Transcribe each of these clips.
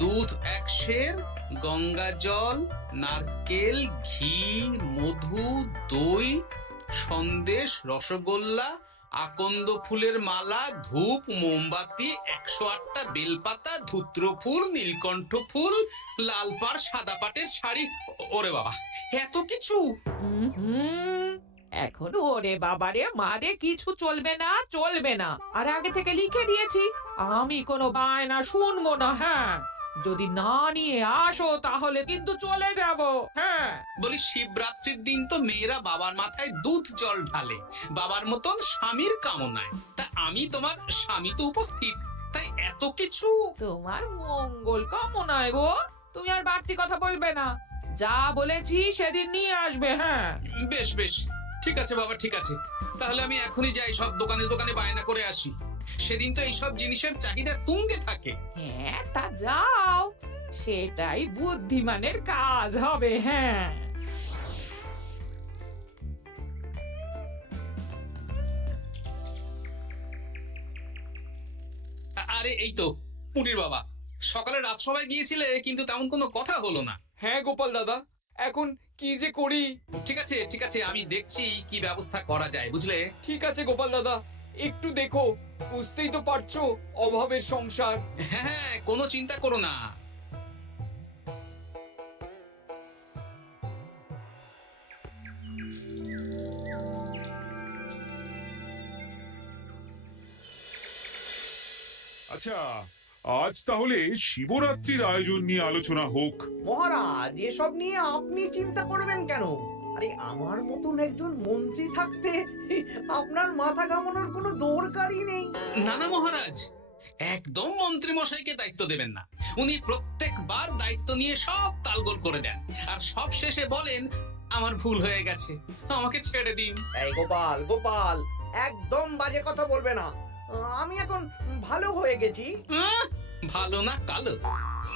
দুধ 1 সের, গঙ্গা জল, নারকেল, ঘি, মধু, দই, সন্দেশ, রসগোল্লা, আকন্দ ফুলের মালা, ধূপ, মোমবাতি, 108টা বেলপাতা, ধূত্র ফুল, নীলকণ্ঠ ফুল, লাল পাড় সাদা পাটের শাড়ি। ওরে বাবা, এত কিছু! হুম, এখন ওরে বাবারে মারে কিছু চলবে না, চলবে না। আর আগে থেকে লিখে দিয়েছি আমি কোনো বায়না শুনবো না। হ্যাঁ, যদি না নিয়ে আসো তাহলে কিন্তু চলে যাব। হ্যাঁ, বলি, শিবরাত্রির দিন তো মেয়েরা বাবার মাথায় দুধ জল ঢালে বাবার মতন স্বামীর কামনায়। তা আমি তোমার স্বামী তো উপস্থিত, তাই এত কিছু। তোমার মঙ্গল কামনায় গো। তুমি আর বাড়তি কথা বলবে না, যা বলেছি সেদিন নিয়ে আসবে। হ্যাঁ, বেশ বেশ, ঠিক আছে বাবা, ঠিক আছে। তাহলে আমি এখনই যাই, সব দোকানে দোকানে বায়না করে আসি। সেদিন তো এইসব জিনিসের চাহিদা তুঙ্গে থাকে। হ্যাঁ, তা যাও, সেটাই বুদ্ধিমানের কাজ হবে। হ্যাঁ, আরে এই তো পুটির বাবা, সকালে রাজসভায় গিয়েছিলে কিন্তু তেমন কোনো কথা হলো না। হ্যাঁ গোপাল দাদা, এখন কি যে করি। ঠিক আছে ঠিক আছে, আমি দেখছি কি ব্যবস্থা করা যায়, বুঝলে। ঠিক আছে গোপাল দাদা, একটু দেখো, বুঝতেই তো পারছো অভাবের সংসার। হ্যাঁ হ্যাঁ, কোনো চিন্তা করো না। আচ্ছা, আজ তাহলে শিবরাত্রির আয়োজন নিয়ে আলোচনা হোক। মহারাজ, এসব নিয়ে আপনি চিন্তা করবেন কেন? আরে আমার মতন একজন মন্ত্রী থাকতে আপনার মাথা ঘামানোর কোনো দরকারই নেই। না না মহারাজ, একদম মন্ত্রী মশাইকে দায়িত্ব দেবেন না। উনি প্রত্যেকবার দায়িত্ব নিয়ে সব তালগোল করে দেন, আর সব শেষে বলেন আমার ভুল হয়ে গেছে, আমাকে ছেড়ে দিন। এই গোপাল, গোপাল, একদম বাজে কথা বলবে না। আমি এখন ভালো হয়ে গেছি। ভালো না কালো?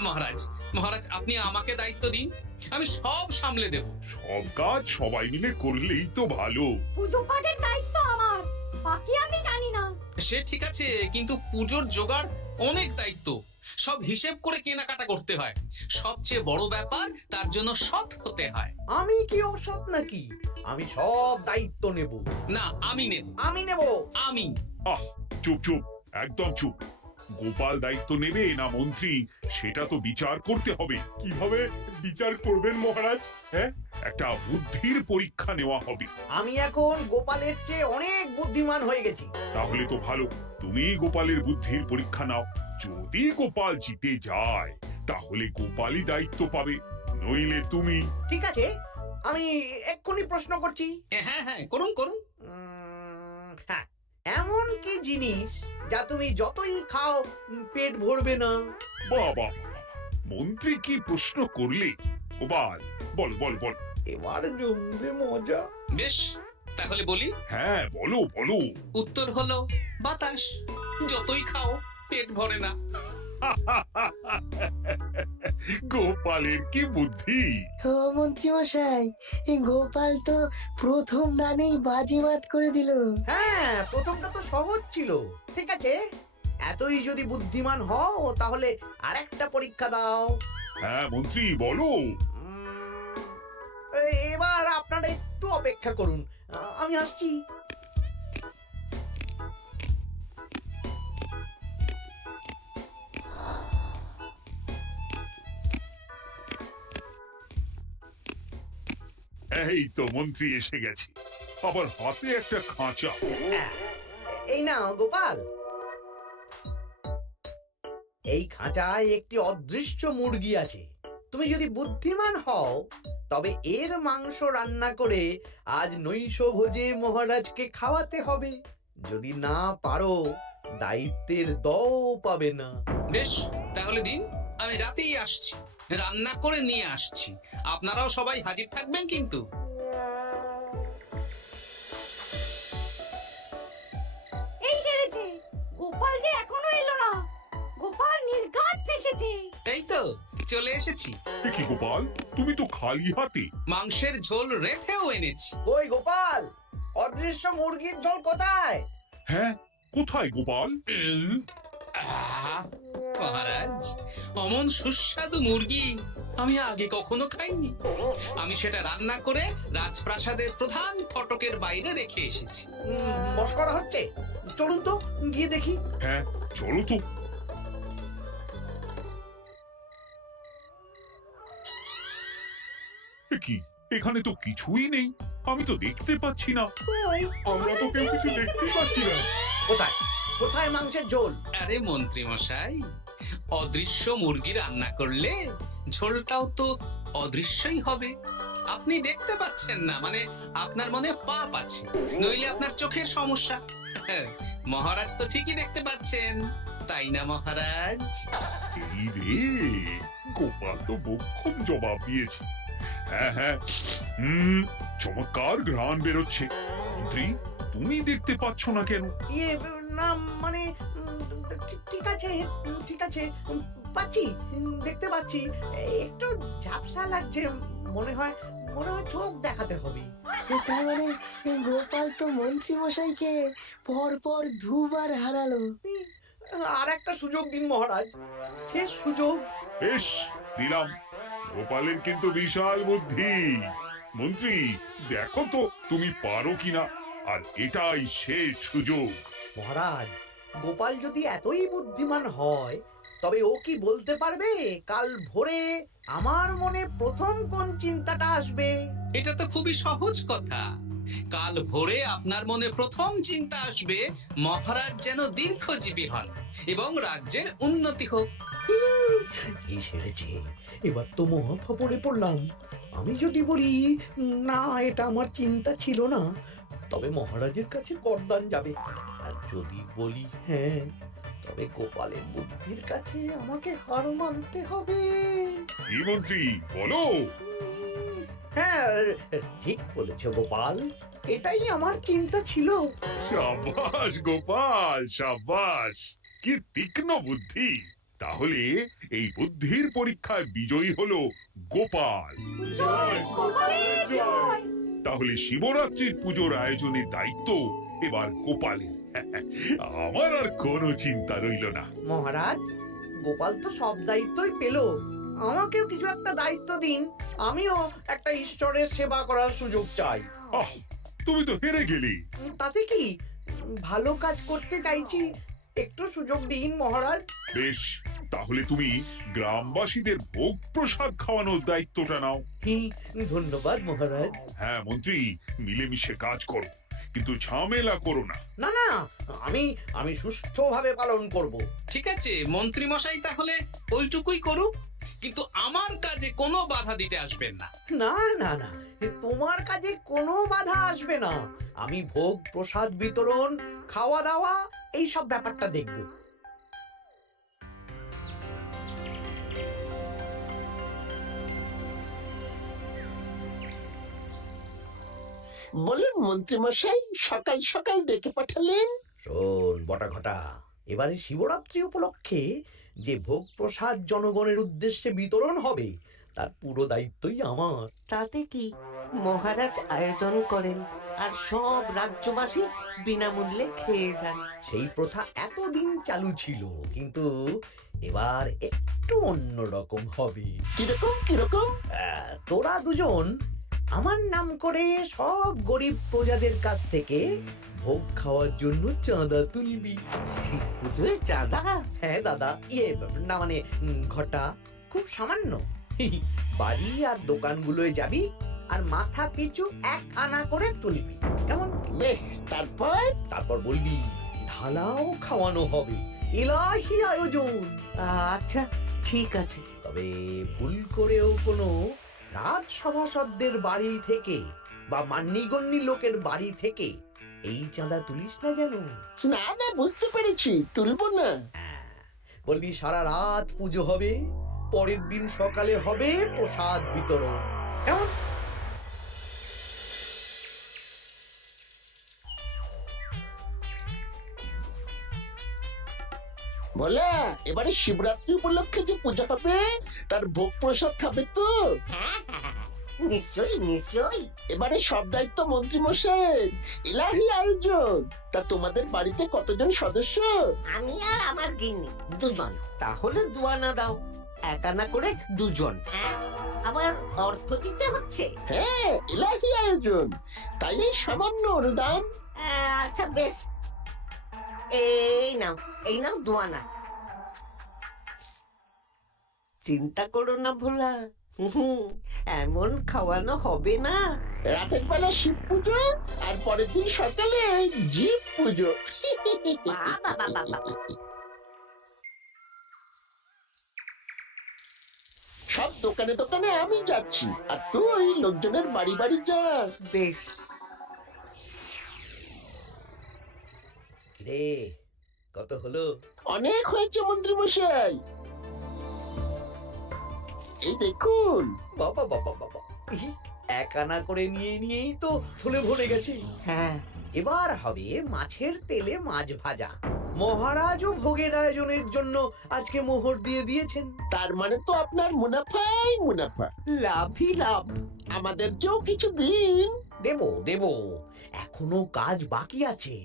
মহারাজ মহারাজ, আপনি আমাকে দায়িত্ব দিন, আমি সব সামলে দেব। সব কাজ সবাই মিলে করলেই তো ভালো। পুজো পাঠের দায়িত্ব আমার, বাকি আমি জানি না। সে ঠিক আছে, কিন্তু পুজোর জোগাড় অনেক দায়িত্ব, সব হিসেব করে কেনাকাটা করতে হয়। সবচেয়ে বড় ব্যাপার, তার জন্য সৎ হতে হয়। আমি কি অসৎ নাকি? আমি সব দায়িত্ব নেব। না, আমি নেব। আমি নেব। আমি। আহ, চুপ চুপ, একদম চুপ। গোপাল দায়িত্ব নেবে না মন্ত্রী, সেটা তো বিচার করতে হবে। কিভাবে বিচার করবেন মহারাজ? হ্যাঁ, একটা বুদ্ধির পরীক্ষা নেওয়া হবে। আমি এখন গোপালের চেয়ে অনেক বুদ্ধিমান হয়ে গেছি। তাহলে তো ভালো, তুমি গোপালের বুদ্ধির পরীক্ষা নাও। যদি গোপাল জিতে যায় তাহলে গোপালই দায়িত্ব পাবে, নইলে তুমি। ঠিক আছে, আমি এক্ষুনি প্রশ্ন করছি। হ্যাঁ হ্যাঁ, করুন করুন। হ্যাঁ, এমন কি জিনিস যা তুমি যতই খাও পেট ভরবে না? বাবা, মন্ত্রী কি প্রশ্ন করলে! গোপাল, বল বল বল। এবার জমবে মজা। বেশ, তাহলে বলি। হ্যাঁ, বলো বলো। উত্তর হলো বাতাস। যতই খাও পেট ভরে না। গোপালের কি বুদ্ধি! ও মন্ত্রী মশাই, এই গোপাল তো প্রথম দানেই বাজিমাত করে দিল। হ্যাঁ, প্রথমটা তো সহজ ছিল। ঠিক আছে, এতই যদি বুদ্ধিমান হও তাহলে আরেকটা পরীক্ষা দাও। হ্যাঁ মন্ত্রী, বলো। এবার আপনারা একটু অপেক্ষা করুন, আমি আসছি। এই তো মন্ত্রী এসে গেছে, আবার হাতে একটা খাঁচা। এই নাও গোপাল, এই খাঁচায় একটি অদৃশ্য মুরগি আছে। তুমি যদি বুদ্ধিমান হও তবে এর মাংস রান্না করে আজ নৈশভোজে মহারাজকে খাওয়াতে হবে। যদি না পারো, দায়িত্বের দও পাবে না। বেশ, তাহলে দিন, আমি রাতেই আসছি, রান্না করে নিয়ে আসছি। আপনারাও সবাই হাজির থাকবেন কিন্তু। এই সেরেছে, গোপাল যে এখনো এলো না। গোপাল নির্ঘাত ফেসেছে। এই তো চলে এসেছি। এ কি গোপাল, তুমি তো খালি হাতে। মাংসের ঝোল রেখেও এনেছি। কই গোপাল, অদৃশ্য মুরগির ঝোল কোথায়? হ্যাঁ, কোথায় গোপাল? আহ, মহারাজ, অমন সুস্বাদু মুরগি আমি আগে কখনো খাইনি। আমি সেটা রান্না করে রাজপ্রাসাদের প্রধান ফটকের বাইরে রেখে এসেছি। মস্করা হচ্ছে, চলুন তো গিয়ে দেখি। হ্যাঁ চলো তো। এ কি, এখানে তো কিছুই নেই, আমি তো দেখতে পাচ্ছি না। আমরা তো কেউ কিছু দেখতে পাচ্ছি না। কোথায় কোথায় মাংসের ঝোল? আরে মন্ত্রী মশাই, অদৃশ্য মুরগি রান্না করলে ঝোলটাও তো অদৃশ্যই হবে। আপনি দেখতে পাচ্ছেন না, মানে আপনার মনে পাপ আছে, নইলে আপনার চোখের সমস্যা। মহারাজ তো ঠিকই দেখতে পাচ্ছেন, তাই না মহারাজ? এই রে, গোপাল তো বক্ষম জবাব দিয়েছে। হ্যাঁ হ্যাঁ, চমৎকার ঘ্রাণ বেরোচ্ছে। মন্ত্রী, তুমি দেখতে পাচ্ছ না কেন? ইয়ে না মানে ঠিক আছে ঠিক আছে, পাচ্ছি, দেখতে পাচ্ছি। একটু ঝাপসা লাগছে, মনে হয় চোখ দেখাতে হবে। তার মানে গোপাল তো মন্ত্রী মশাইকে পর পর দুবার হারালো। আর একটা সুযোগ দিন মহারাজ, শেষ সুযোগ। বেশ, দিলাম। গোপালের কিন্তু বিশাল বুদ্ধি। মন্ত্রী, দেখো তো তুমি পারো কিনা, আর এটাই শেষ সুযোগ। মহারাজ, গোপাল যদি এতই বুদ্ধিমান হয়, তবে ও কি বলতে পারবে কাল ভোরে আমার মনে প্রথম কোন চিন্তাটা আসবে? এটা তো খুবই সহজ কথা। কাল ভোরে আপনার মনে প্রথম চিন্তা আসবে মহারাজ যেন দীর্ঘজীবী হন এবং রাজ্যের উন্নতি হোক। এই সেরেছে, এবার তো মহা ফাপড়ে পড়লাম। আমি যদি বলি না, এটা আমার চিন্তা ছিল না, তবে মহারাজের কাছে করদান যাবে। আর যদি বলি হ্যাঁ, তবে গোপালের বুদ্ধির কাছে আমাকে হার মানতে হবে। কি মন্ত্রী, বলো। হ্যাঁ, ঠিক বলেছো গোপাল, এটাই আমার চিন্তা ছিল। সাবাস গোপাল, সাবাস, কি তীক্ষ্ণ বুদ্ধি। তাহলে এই বুদ্ধির পরীক্ষায় বিজয়ী হলো গোপাল। জয় গোপালের জয়। তাহলে শিবরাত্রির পুজোর আয়োজনের দায়িত্ব এবার গোপালের। আমার আর কোনো চিন্তা রইল না। মহারাজ, গোপাল তো সব দায়িত্বই পেল, আমাকেও কিছু একটা দায়িত্ব দিন। আমিও একটা ঈশ্বরের সেবা করার সুযোগ চাই। আহ, তুমি তো হেরে গেলে। তাতে কি, ভালো কাজ করতে চাইছি, একটু সুযোগ দিন মহারাজ। বেশ, তাহলে তুমি গ্রামবাসীদের ভোগ প্রসাদ খাওয়ানোর দায়িত্বটা নাও। ধন্যবাদ মহারাজ। হ্যাঁ মন্ত্রী, মিলেমিশে কাজ করো, কিন্তু ঝামেলা করো না। না না, আমি সুষ্ঠুভাবে পালন করব। ঠিক আছে মন্ত্রী মশাই, তাহলে ওইটুকুই করুক, কিন্তু আমার কাজে কোনো বাধা দিতে আসবেন না। না না না, তোমার কাজে কোনো বাধা আসবে না। আমি ভোগ প্রসাদ বিতরণ, খাওয়া দাওয়া, এই সব ব্যাপারটা দেখব। বলুন মন্ত্রী মশাই, সকাল সকাল ডেকে পাঠালেন। শোন বটা ঘটা, এবারে শিবরাত্রি উপলক্ষে যে ভোগ প্রসাদ জনগণের উদ্দেশ্যে বিতরণ হবে, তার পুরো দায়িত্বই আমার। তাতে কি, মহারাজ আয়োজন করেন আর সব রাজ্যবাসী বিনামূল্যে খেয়ে যান। সেই প্রথা এতদিন চালু ছিল, কিন্তু এবার একটু অন্যরকম হবে। কিরকম কিরকম? তোরা দুজন আমার নাম করে সব গরিব প্রজাদের কাছ থেকে ভোগ খাওয়ার জন্য চাঁদা তুলবি। শিব পুজোয় চাঁদা? হ্যাঁ দাদা, না মানে ঘটা, খুব সামান্য। বাড়ি আর দোকানগুলোয় যাবি আর মাথা পিছু 1 আনা করে তুলবি, কেমন? বেশ, তারপর বলবি ঢালাও খাওয়ানো হবে, ইলাহি আয়োজন। আচ্ছা ঠিক আছে। তবে ভুল করেও কোনো রাজসভাসদদের বাড়ি থেকে বা মান্যিগণ্যি লোকের বাড়ি থেকে এই চাঁদা তুলিস না যেন। না না, বুঝতে পেরেছি, তুলবো না। বলবি সারা রাত পুজো হবে, পরের দিন সকালে হবে প্রসাদ বিতরণ, কেমন? বলে, এবারে শিবরাত্রি উপলক্ষে যে পূজা হবে, তার ভোগ প্রসাদ খাবে তো? নিশ্চয়ই নিশ্চয়ই। এবারে সব দায়িত্ব মন্ত্রী মশাই, ইলাহি আয়োজন। তা তোমাদের বাড়িতে কতজন সদস্য? আমি আর আমার গিন্নি দুজন। তাহলে দুয়ানা দাও, এক আনা করে দুজন। আবার অর্থ দিতে হচ্ছে? হ্যাঁ, ইলাহি আয়োজন, তাই এই সামান্য অনুদান। আচ্ছা বেশ, এই নাও দুয়ানা। চিন্তা করো না ভোলা, এমন খাওয়ানো হবে না। রাতের বেলা শিব পুজো আর পরের দিন সকালে জীব পুজো। সব দোকানে দোকানে আমি যাচ্ছি, আর তুই লোকজনের বাড়ি বাড়ি যা। বেশ। রে কত হলো? অনেক হয়েছে মন্ত্রী মশাই, এই দেখুন। বাবা বাবা বাবা, এক আনা করে নিয়েই তো থলে ভরে গেছে। হ্যাঁ, এবার হবে মাছের তেলে মাছ ভাজা। মহারাজও ভোগের আয়োজনের জন্য আজকে মোহর দিয়ে দিয়েছেন। তার মানে তো আপনার মুনাফাই মুনাফা, লাভই লাভ। আমাদেরকেও কিছু দিন। দেব দেব, এখনো কাজ বাকি আছে।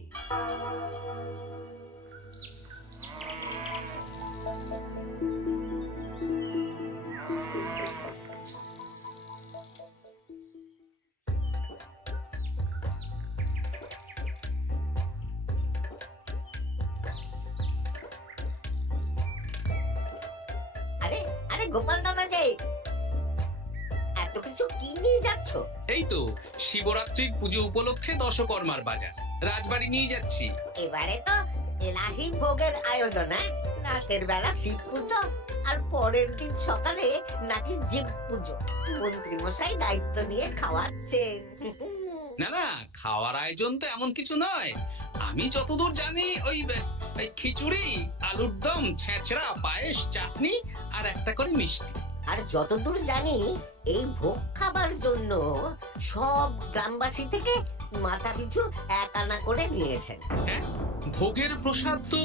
আরে আরে গোপাল দাদা যে, এত কিছু কি নিয়ে যাচ্ছ? এই তো শিবরাত্রির পুজো উপলক্ষে দশকর্মার বাজার রাজবাড়ি নিয়ে যাচ্ছি। এবারে তো এলাহি ভোগের আয়োজন। রাতের বেলা শিব পুজো আর পরের দিন সকালে নাকি জীব পুজো। মন্ত্রী মশাই দায়িত্ব নিয়ে খাওয়াচ্ছেন। না না, খাওয়ার আয়োজন তো এমন কিছু নয়। আমি যতদূর জানি ওই খিচুড়ি, আলুর দম, ছেঁচড়া, পায়েস, চাটনি আর একটা করে মিষ্টি। আর যতদূর জানি এই ভোগ খাবার জন্য সব গ্রামবাসী থেকে মাথা পিছু এক আনা করে নিয়েছেন। হ্যাঁ, ভোগের প্রসাদ তো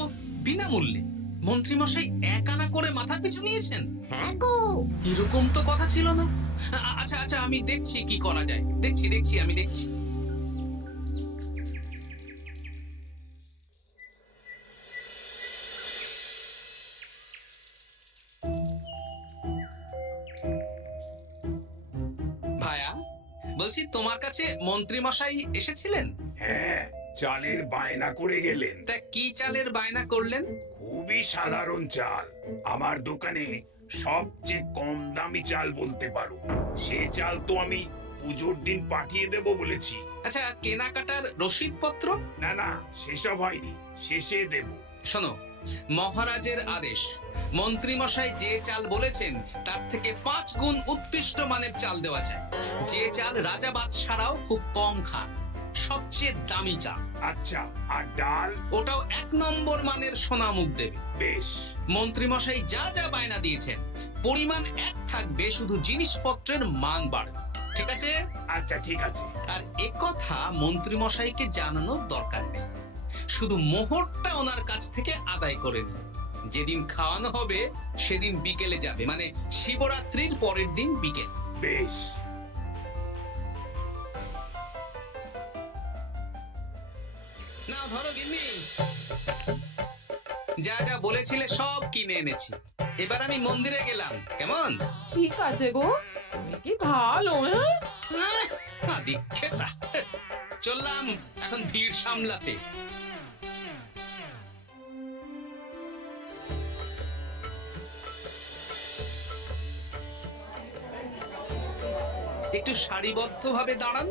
বিনামূল্যে। মন্ত্রীমশাই এক আনা করে মাথা পিছু নিয়েছেন? হ্যাঁ গো, এরকম তো কথা ছিল না। আচ্ছা আচ্ছা, আমি দেখছি কি করা যায়। দেখছি আমি দেখছি। ভায়া, বলছি তোমার কাছে মন্ত্রীমশাই এসেছিলেন? হ্যাঁ, চালের বায়না করে গেলেন। তা কি চালের বায়না করলেন? খুবই সাধারণ চাল, আমার দোকানে সবচেয়ে কম দামি চাল বলতে পারো। সে চাল তো আমি পুজোর দিন পাঠিয়ে দেব বলেছি। আচ্ছা, কেনাকাটার রসিদপত্র? না না, সেসব হয়নি, শেষে দেব। শোনো, মহারাজের আদেশ, মন্ত্রীমশাই যে চাল বলেছেন তার থেকে 5 গুণ উৎকৃষ্ট মানের চাল দেওয়া চাই। যে চাল রাজা বাদশারাও খুব কম খান, সবচেয়ে দামি চাল। আচ্ছা, আর ডাল? ওটাও 1 নম্বর মানের সোনা মুখ দেবে। বেশ। মন্ত্রীমশাই যা যা বায়না দিয়েছেন পরিমাণ এক থাকবে, শুধু জিনিসপত্রের মান বাড়বে। ঠিক আছে? আচ্ছা ঠিক আছে। আর একথা মন্ত্রীমশাইকে জানানোর দরকার নেই, শুধু মোহরটা ওনার কাছ থেকে আদায় করে নিন। যেদিন খাওয়ানো হবে সেদিন বিকেলে যাবে, মানে শিবরাত্রির পরের দিন বিকেল। বেশ। না ধরো গিন্নি, যা যা বলেছিলে সব কিনে এনেছি। এবার আমি মন্দিরে গেলাম, কেমন? ঠিক আছে গো, তুমি কি ভালো। দীক্ষেতা, চললাম এখন ভিড় সামলাতে। একটু সারিবদ্ধভাবে দাঁড়ান,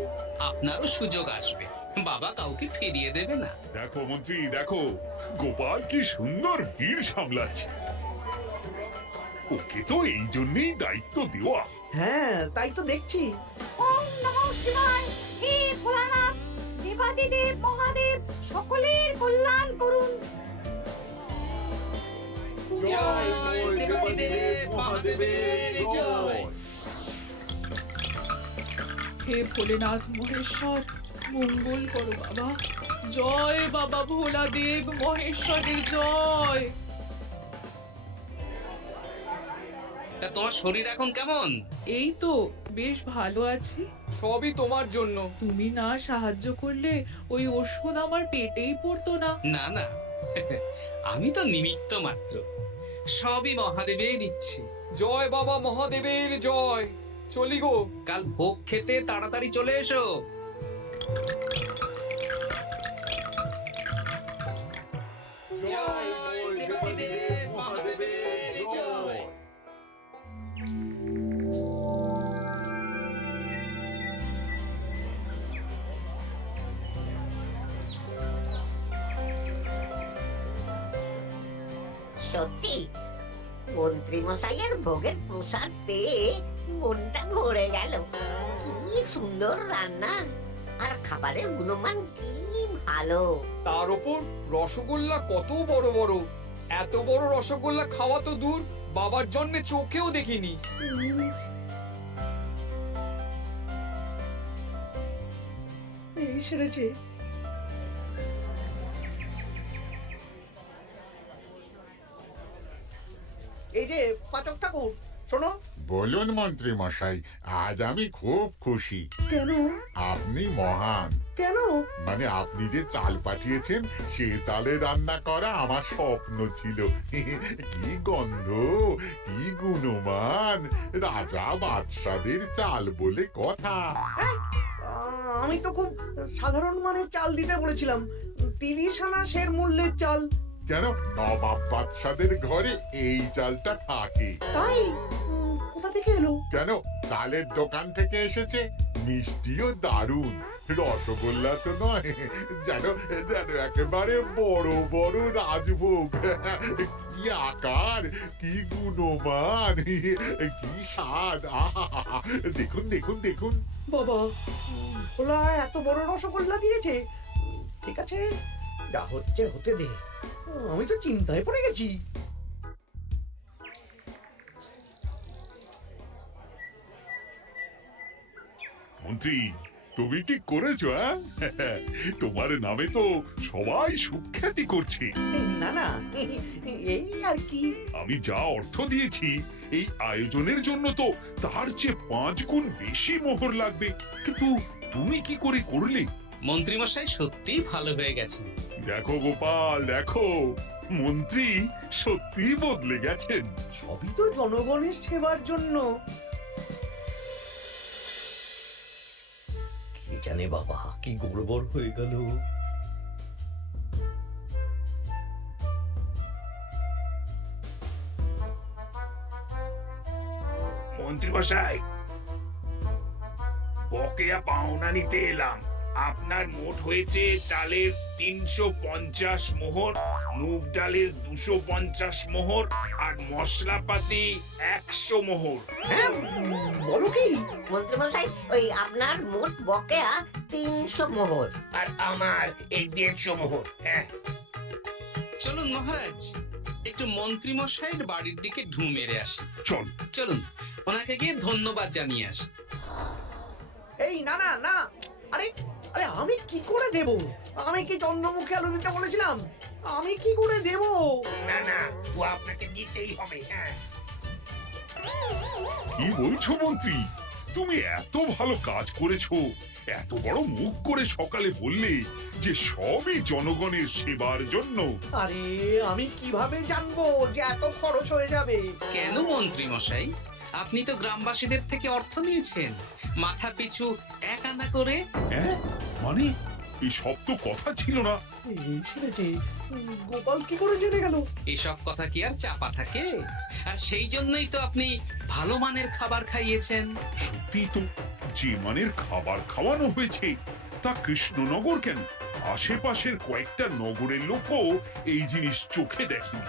আপনারও সুযোগ আসবে। বাবা কাউকে ফিরিয়ে দেবে না। দেখো মন্ত্রী, দেখো গোপাল কি সুন্দর ভিড় সামলাচ্ছে। ওকে তো এই জন্যই দায়িত্ব দেওয়া। হ্যাঁ, তাই তো দেখছি। ওম নমঃ শিবায়। হে ভোলানাথ, দেবাদিদেব মহাদেব সকলের কল্যাণ করুন। জয় দেবাদিদেব মহাদেবের জয়। হে ভোলেনাথ মহেশ্বর, মঙ্গল করো বাবা। জয় বাবা ভোলাদেব মহেশ্বরের জয়। তা তোমার শরীর এখন কেমন? এই তো বেশ ভালো আছি। সবই তোমার জন্য। তুমি না সাহায্য করলে ওই ওষুধ আমার পেটেই পড়তো না। না না, আমি তো নিমিত্ত মাত্র, সবই মহাদেবেই দিচ্ছে। জয় বাবা মহাদেবের জয়। চলি গো। কাল ভোগ খেতে তাড়াতাড়ি চলে এসো। জয় দেবাদিদেব মহাদেবের জয়। সত্যি মন্ত্রী মশাইয়ের ভোগের প্রসাদ পেয়ে মনটা ভরে গেল। কি সুন্দর রান্না, আর খাবারের গুণমান কি ভালো। তার উপর রসগোল্লা কত বড় বড়। এত বড় রসগোল্লা খাওয়া তো দূর, বাবার জন্মে চোখেও দেখিনি। এই সেরেছে। এই যে পাচক ঠাকুর, শোনো। বলুন মন্ত্রী মশাই, আজ আমি খুব খুশি। কেন? আপনি মহান। কেন? মানে আপনি যে চাল পাঠিয়েছেন সে চালে রান্না করা আমার স্বপ্ন ছিল। কি গন্ধ, কি গুণমান, রাজা বাদশাদের চাল বলে কথা। আমি তো খুব সাধারণ মানের চাল দিতে বলেছিলাম, 30 আনা সের মূল্যের চাল। কেন, নবাব বাদশাদের ঘরে এই চালটা থাকে। তাই? কোথা থেকে এলো? কেন, চালের দোকান থেকে এসেছে। মিষ্টিও দারুণ, রসগোল্লা তো নয়, যেন যেন একেবারে বড় বড় রাজভোগ। কি আকার, কি গুণমান, কি স্বাদ। আহা, দেখুন দেখুন দেখুন। বাবা, ভোলা এত বড় রসগোল্লা দিয়েছে। ঠিক আছে, যা হচ্ছে হতে দে। আমি তো চিন্তায় পড়ে গেছি। মন্ত্রী, তুমি কি করেছো? তোমার নামে তো সবাই সুখ্যাতি করছে। না না, এই আর কি। আমি যা অর্থ দিয়েছি এই আয়োজনের জন্য তো তার চেয়ে 5 গুণ বেশি মোহর লাগবে, কিন্তু তুমি কি করে করলে? মন্ত্রীমশাই সত্যিই ভালো হয়ে গেছে। দেখো গোপাল, দেখো মন্ত্রী সত্যি বদলে গেছেন। সবই তো জনগণের সেবার জন্য। কি জানে বাবা, কি গড়বড় হয়ে গেল। মন্ত্রী মশাই, বকেয়া পাওনা নিতে এলাম। আপনার মোট হয়েছে চালের 350 মোহর, মুগ ডালের 250 মোহর, আর মশলাপাতি 100 মোহর। বলো কি? মন্ত্রী মশাই, ওই আপনার মোট বকেয়া 300 মোহর। আর আমার এই 150 মোহর। হ্যাঁ, চলুন মহারাজ, একটু মন্ত্রীমশাইয়ের বাড়ির দিকে ঢু মেরে আসি। চল। চলুন, ওনাকে গিয়ে ধন্যবাদ জানিয়ে আসি। এই না না না, আরে আরে আমি কি করে দেব? আমি কি চন্দ্রমুখী আলু দিতে বলেছিলাম? আমি কি করে দেব? না না, ও আপনাকে দিতেই হবে। হ্যাঁ, কি বলছো মন্ত্রী? তুমি এত ভালো কাজ করেছো, এত বড় মুখ করে সকালে বললে যে সবই জনগণের সেবার জন্য। আরে আমি কিভাবে জানবো যে এত খরচ হয়ে যাবে? কেন মন্ত্রীমশাই, আপনি তো গ্রামবাসীদের থেকে অর্থ নিয়েছেন, মাথা পিছু 1 আনা করে। হ্যাঁ, মানে এই সব তো কথা ছিল না। এই সেরেছে। গোপাল কি করে জেনে গেল? এসব কথা কি আর চাপা থাকে? আর সেই জন্যই তো আপনি ভালো মানের খাবার খাইয়েছেন। সত্যি তো, যে মানের খাবার খাওয়ানো হয়েছে তা কৃষ্ণনগর কেন, আশেপাশের কয়েকটা নগরের লোকও এই জিনিস চোখে দেখেনি,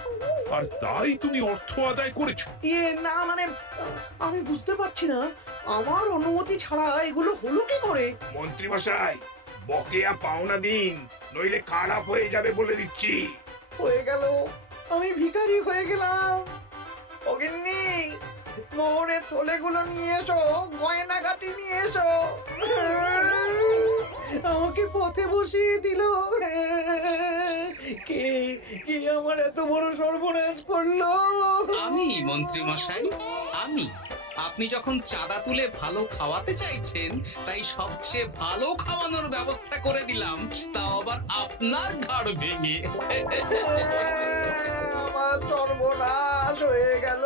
আর তাই তুমি অর্থ আদায় করেছো। না মানে, আমি বুঝতে পারছি না, আমার অনুমতি ছাড়া এগুলো হলো কি করে? মন্ত্রী মশাই, বকেয়া পাওনা দিন, নইলে খারাপ হয়ে যাবে বলে দিচ্ছি। হয়ে গেল, আমি ভিখারি হয়ে গেলাম। অগিন্নি, মোহরের থলেগুলো নিয়ে এসো, গয়নাগাটি নিয়ে এসো। আমাকে পথে বসিয়ে দিল। কে কে আমার এত বড় সর্বনাশ করলো? আমি মন্ত্রী মশাই, আমি। আপনি যখন চাঁদা তুলে ভালো খাওয়াতে চাইছেন, তাই সবচেয়ে ভালো খাওয়ানোর ব্যবস্থা করে দিলাম, তাও আবার আপনার ঘাড় ভেঙে। আমার সর্বনাশ হয়ে গেল।